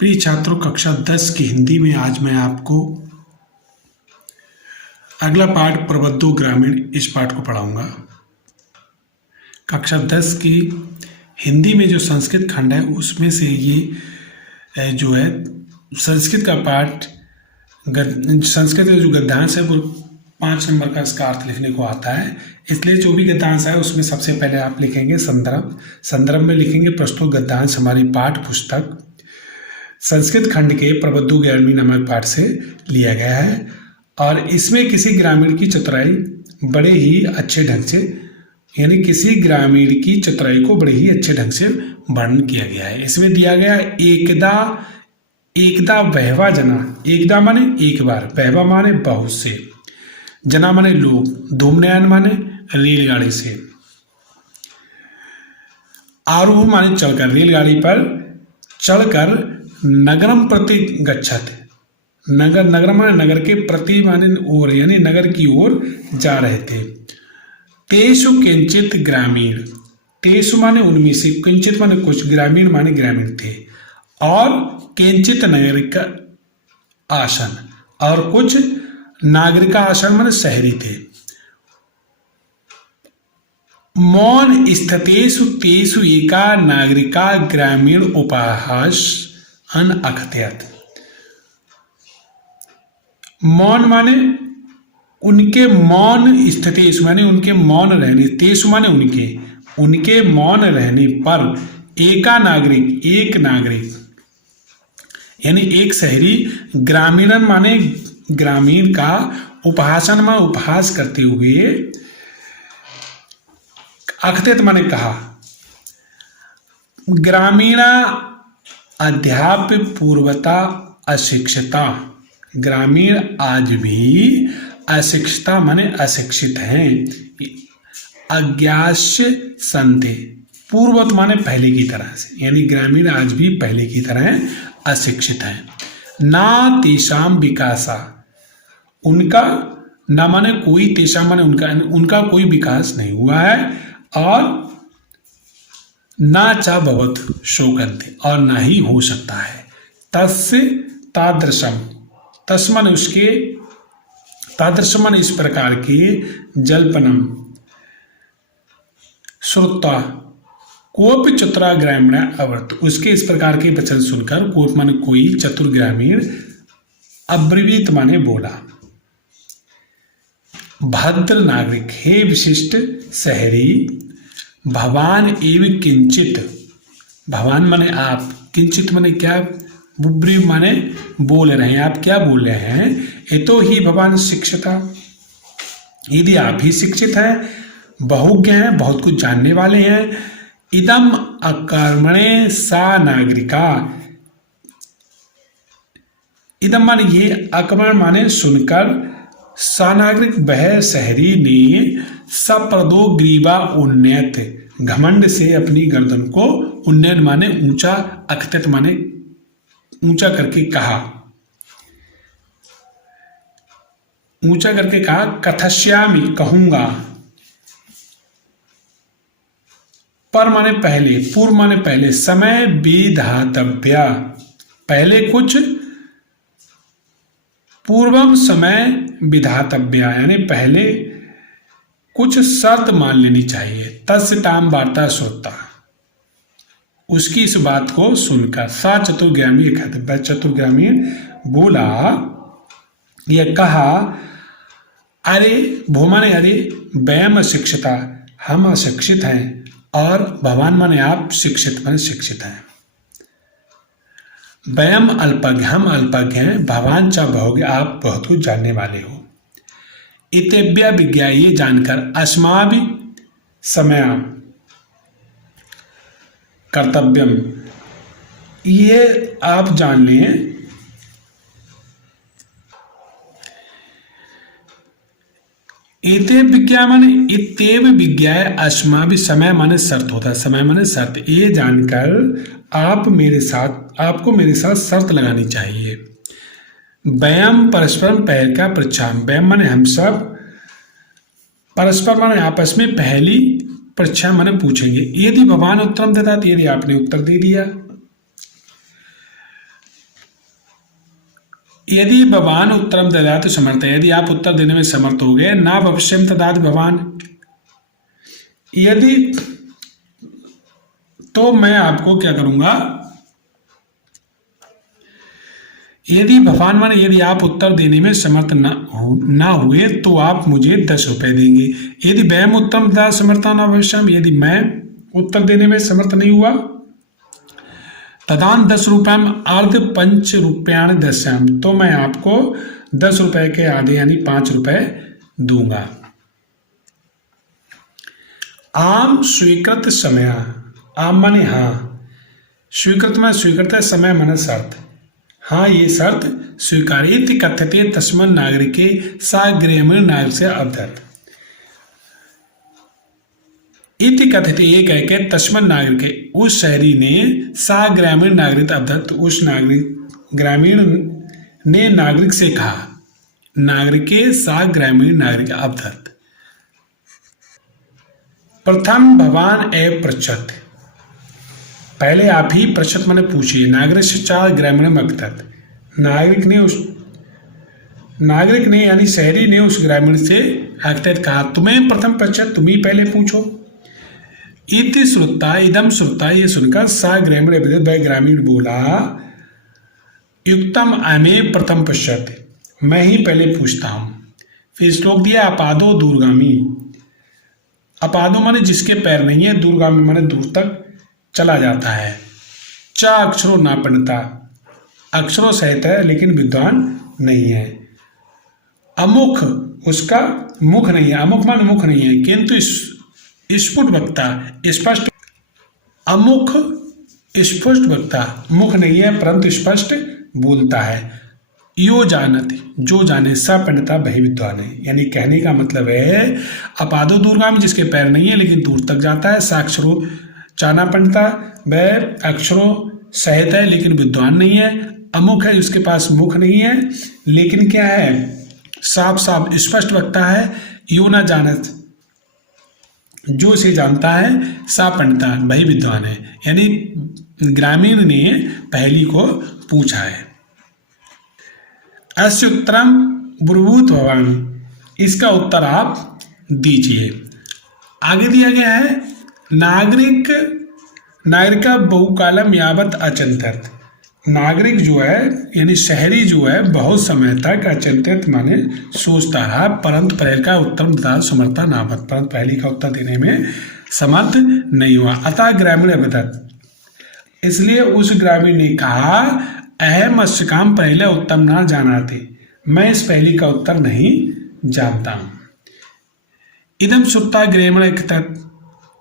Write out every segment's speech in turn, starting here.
प्रिय छात्रों, कक्षा 10 की हिंदी में आज मैं आपको अगला पाठ प्रबंधों ग्रामीण इस पाठ को पढ़ाऊंगा। कक्षा 10 की हिंदी में जो संस्कृत खंड है उसमें से ये जो है संस्कृत का पाठ, संस्कृत का जो गद्यांश है वो 5 नंबर का इसका अर्थ लिखने को आता है। इसलिए जो भी गद्यांश है उसमें सबसे पहले आप लिखेंगे संदर्भ में लिखेंगे प्रस्तुत गद्यांश हमारी पाठ पुस्तक संस्कृत खंड के प्रबंधों ग्रामीण नामक पाठ से लिया गया है और इसमें किसी ग्रामीण की चतुराई बड़े ही अच्छे ढंग से, यानी किसी ग्रामीण की चतुराई को बड़े ही अच्छे ढंग से वर्णन किया गया है। इसमें दिया गया एकदा वहवा जना, एकदा माने एक बार, वहवा माने बहुत से, जना माने लोग, धूमनयन माने रेलगाड़ी से, आरोह माने चलकर, रेलगाड़ी पर चढ़कर, नगरम प्रति गच्छत, नगर माने नगर के प्रति माने ओर, यानी नगर की ओर जा रहे थे। तेषु किंचित ग्रामीण, तेषु माने उनमें से, किंचित माने कुछ, ग्रामीण माने ग्रामीण थे, और किंचित नागरिक आसन, और कुछ नागरिक आसन माने शहरी थे। मौन स्थितेषु तेषु एका नागरिका ग्रामीण उपहास अन अकथयत। मौन माने उनके, मौन स्थितेषु माने उनके मौन रहने, तेषु माने उनके मौन रहने पर, एका नागरिक, एक नागरिक यानी एक शहरी, ग्रामीणन माने ग्रामीण का, उपहासन माने उपहास करते हुए, अकथयत माने कहा। ग्रामीणा अध्याप्य पूर्वता अशिक्षिता, ग्रामीण आज भी अशिक्षिता माने अशिक्षित हैं। अज्ञास्य संते, पूर्वत माने पहले की तरह से, यानी ग्रामीण आज भी पहले की तरह अशिक्षित हैं। ना तेषाम विकासा, उनका, ना माने कोई, तेषाम माने उनका कोई विकास नहीं हुआ है, और ना चा भवत शोकन्ते, और ना ही हो सकता है। तस्य तादृशम, तस् माने उसके, तादृशम माने इस प्रकार के, जल्पनम श्रुत्वा कोपि चतुरा ग्रामीण अवर्त, उसके इस प्रकार के वचन सुनकर, कोप माने कोई, चतुर ग्रामीण, अब्रवीत माने बोला। भद्र नागरिक, हे विशिष्ट शहरी, भवान एवं किंचित, भवान माने आप, किंचित माने क्या, बुब्री माने बोल रहे हैं, आप क्या बोल रहे हैं। ये तो ही भवान शिक्षिता, यदि आप ही शिक्षित हैं, बहुज्ञ हैं, बहुत कुछ जानने वाले हैं। इदम अकर्मणे सा नागरिका, इदम माने ये, अकर्मण माने सुनकर, सा नागरिक वह शहरी ने, सप्रदो ग्रीवा उन्नयत, घमंड से अपनी गर्दन को, उन्नयन माने ऊंचा, अकथयत माने ऊंचा करके कहा, ऊंचा करके कहा। कथस्यामि कहूंगा, पर माने पहले, पूर्व माने पहले, समय विधातव्या, पहले कुछ, पूर्वम समय विधातव्या, यानी पहले कुछ शर्त मान लेनी चाहिए। तस्य ताम वार्ता श्रोता, उसकी इस बात को सुनकर, सा चतुर्ग्रामीण कहते, चतुर्ग्रामीण बोला, यह कहा, अरे भो माने अरे, वयम अशिक्षिता, हम अशिक्षित हैं, और भवान माने आप, शिक्षित माने शिक्षित हैं। वयम अल्पज्ञ, हम अल्पज्ञ हैं, भवान चा बहुज्ञ, आप बहुत कुछ जानने वाले हो। इतेभ्य विज्ञा, ये जानकर, अस्माभि समय कर्तव्यम, ये आप जान लें, एते विज्ञा माने, इतेव विज्ञा, अस्माभि, समय माने शर्त होता है, समय माने शर्त, ये जानकर आप मेरे साथ, आपको मेरे साथ शर्त लगानी चाहिए। वयम परस्परम पहल का पृच्छाम, वयम माने हम सब, परस्पर माने आपस में, पहली परीक्षा माने पूछेंगे। यदि भगवान उत्तरम देता, यदि आपने उत्तर दे दिया, यदि भवान उत्तरम ददातु समर्थ, यदि आप उत्तर देने में समर्थ हो गए, ना भविष्यम ददातु भवान, यदि, तो मैं आपको क्या करूंगा, यदि भगवान माने यदि आप उत्तर देने में समर्थ ना हुए तो आप मुझे 10 रुपए देंगे। यदि वयम उत्तम ददा समर्था न भविष्यम, यदि मैं उत्तर देने में समर्थ नहीं हुआ, तदान 10 रुपयम अर्ध पंच रुपयान दस्याम, तो मैं आपको 10 रुपए के आधे यानी 5 रुपए दूंगा। आम स्वीकृत समय, आम माने हाँ, स्वीकृत में स्वीकृत है, समय माने शर्त, हाँ ये शर्त स्वीकार्य कथ्यते तस्मन् नागरिके सा ग्रामीण नागरिक से अवदत्, इति कथ्यते ये कह के तस्मन् नागरिके उस शहरी ने सा ग्रामीण नागरिक अवदत् उस नागरिक ग्रामीण ने नागरिक से कहा, नागरिके सा ग्रामीण नागरिक अवदत्। प्रथम भवान एव पृच्छत्, पहले आप ही पृच्छत माने पूछिए, नागरिक से चार ग्रामीण अवदत्, नागरिक ने यानी शहरी ने उस ग्रामीण से अवदत् कहा, तुम्हें प्रथम पृच्छत, तुम ही पहले पूछो। इति श्रुता इदम श्रुता, ये सुनकर सा ग्रामीण अवदत्, वह ग्रामीण बोला, युक्तम अमे प्रथम पृच्छत, मैं ही पहले पूछता हूँ। फिर श्लोक दिया, अपादो दूरगामी, अपादो माने जिसके पैर नहीं है, दूरगामी माने दूर तक चला जाता है। चा अक्षरों ना पंडिता, अक्षरों सहित है लेकिन विद्वान नहीं है। अमुख, उसका मुख नहीं है, अमुख मान मुख नहीं है, किंतु स्फुट वक्ता, स्पष्ट, अमुख स्पष्ट वक्ता, मुख नहीं है परंतु स्पष्ट बोलता है। यो जानत, जो जाने, सा पंडिता वही विद्वान है, यानी कहने का मतलब है अपादो दूरगामी जिसके पैर नहीं है लेकिन दूर तक जाता है, साक्षरों चाना पंडिता वह अक्षरों सहित है लेकिन विद्वान नहीं है, अमुख है जिसके पास मुख नहीं है लेकिन क्या है, साफ साफ स्पष्ट वक्ता है। यो ना जानत, जो इसे जानता है, सा पंडिता वही विद्वान है, यानी ग्रामीण ने पहली को पूछा है। अस्य उत्तरम ब्रुवूत भवान, इसका उत्तर आप दीजिए। आगे दिया गया है, नागरिका बहुकालम यावत अचिंतित, नागरिक जो है यानी शहरी जो है बहुत समय तक अचिंतित माने सोचता रहा, परंतु पहले का उत्तर बता समर्था नावत, परंतु पहली का उत्तर देने में समर्थ नहीं हुआ। अतः ग्रामीण अवदत्, इसलिए उस ग्रामीण ने कहा, अहम अस्य काम पहले उत्तम ना जाना थे, मैं इस पहली का उत्तर नहीं जानता हूं। इदम सुत्ता ग्रामीण,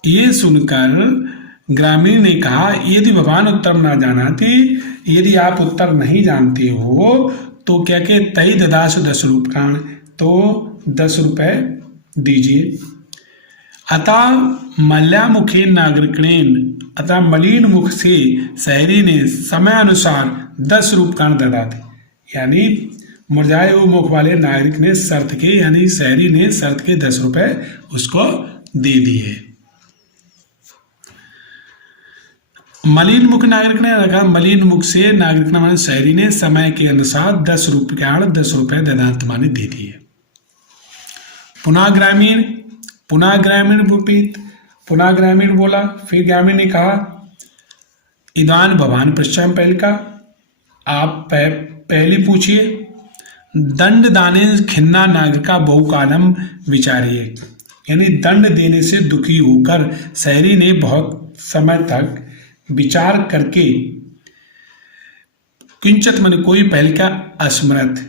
ये सुनकर ग्रामीण ने कहा, यदि भगवान उत्तर ना जाना थी, यदि आप उत्तर नहीं जानते हो तो क्या के तई ददास 10 रुपयान, तो 10 रुपए दीजिए। अतः मल्यामुखे नागरिकेण, अतः मलिन मुख से शहरी ने समय अनुसार 10 रुपयान ददाते, यानी मुरझाए हुए मुख वाले नागरिक ने शर्त के, यानी शहरी ने शर्त के 10 रुपए उसको दे दिए। मलिन मुख नागरिक ने रखा, मलिन मुख से नागरिक ने माने शहरी ने समय के अनुसार 10 रुपए ददात माने दे दिए। पुनः ग्रामीण बुपीत, पुनः ग्रामीण बोला, फिर ग्रामीण ने कहा, इदान भवान पश्चिम पहल का, आप पहली पूछिए। दंड दाने खिन्ना नागरिका बहुकालम विचारिए, यानी दंड देने से दुखी होकर शहरी ने बहुत समय तक विचार करके, किंचित मन कोई पहल का अस्मृत,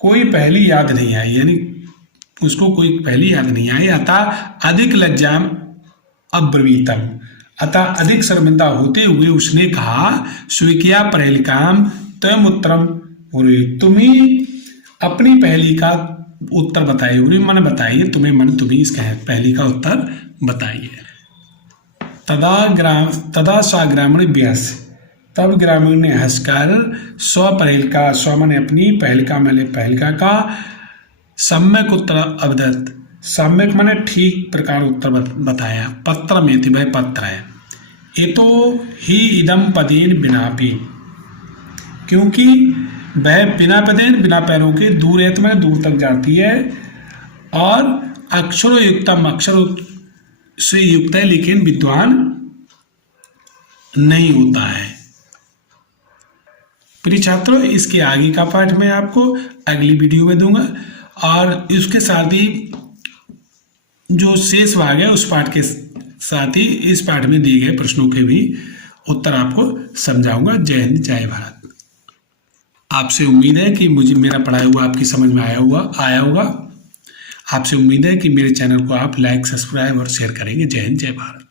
कोई पहली याद नहीं आई, यानी उसको कोई पहली याद नहीं आई। अतः अधिक लज्जाम अब्रवीतम, अतः अधिक शर्मिंदा होते हुए उसने कहा, स्वीकिया पहलिकाम तम उत्तरम, तुम ही अपनी पहली का उत्तर बताइए, मन बताइए, तुम्हें इसका पहली का उत्तर बताइए। तदा सा ग्रामीण व्यस, तब ग्रामीण ने हंसकर स्वपहलिका, स्व माने अपनी, पहलिका माने पहलिका का, सम्यक उत्तर अवदत्, सम्यक माने ठीक प्रकार उत्तर बताया। पत्र में थी, वह पत्र है। ये तो ही इदम पदेन बिनापी, क्योंकि वह बिना पदेन बिना पैरों के दूर में दूर तक जाती है और अक्षरों युक्तम अक्षरों से युक्त है लेकिन विद्वान नहीं होता है। प्रिय छात्रों, इसके आगे का पाठ मैं आपको अगली वीडियो में दूंगा और इसके साथ ही जो शेष भाग है उस पाठ के साथ ही इस पाठ में दिए गए प्रश्नों के भी उत्तर आपको समझाऊंगा। जय हिंद, जय भारत। आपसे उम्मीद है कि मुझे मेरा पढ़ाया हुआ आपकी समझ में आया होगा। आपसे उम्मीद है कि मेरे चैनल को आप लाइक, सब्सक्राइब और शेयर करेंगे। जय हिंद, जय भारत।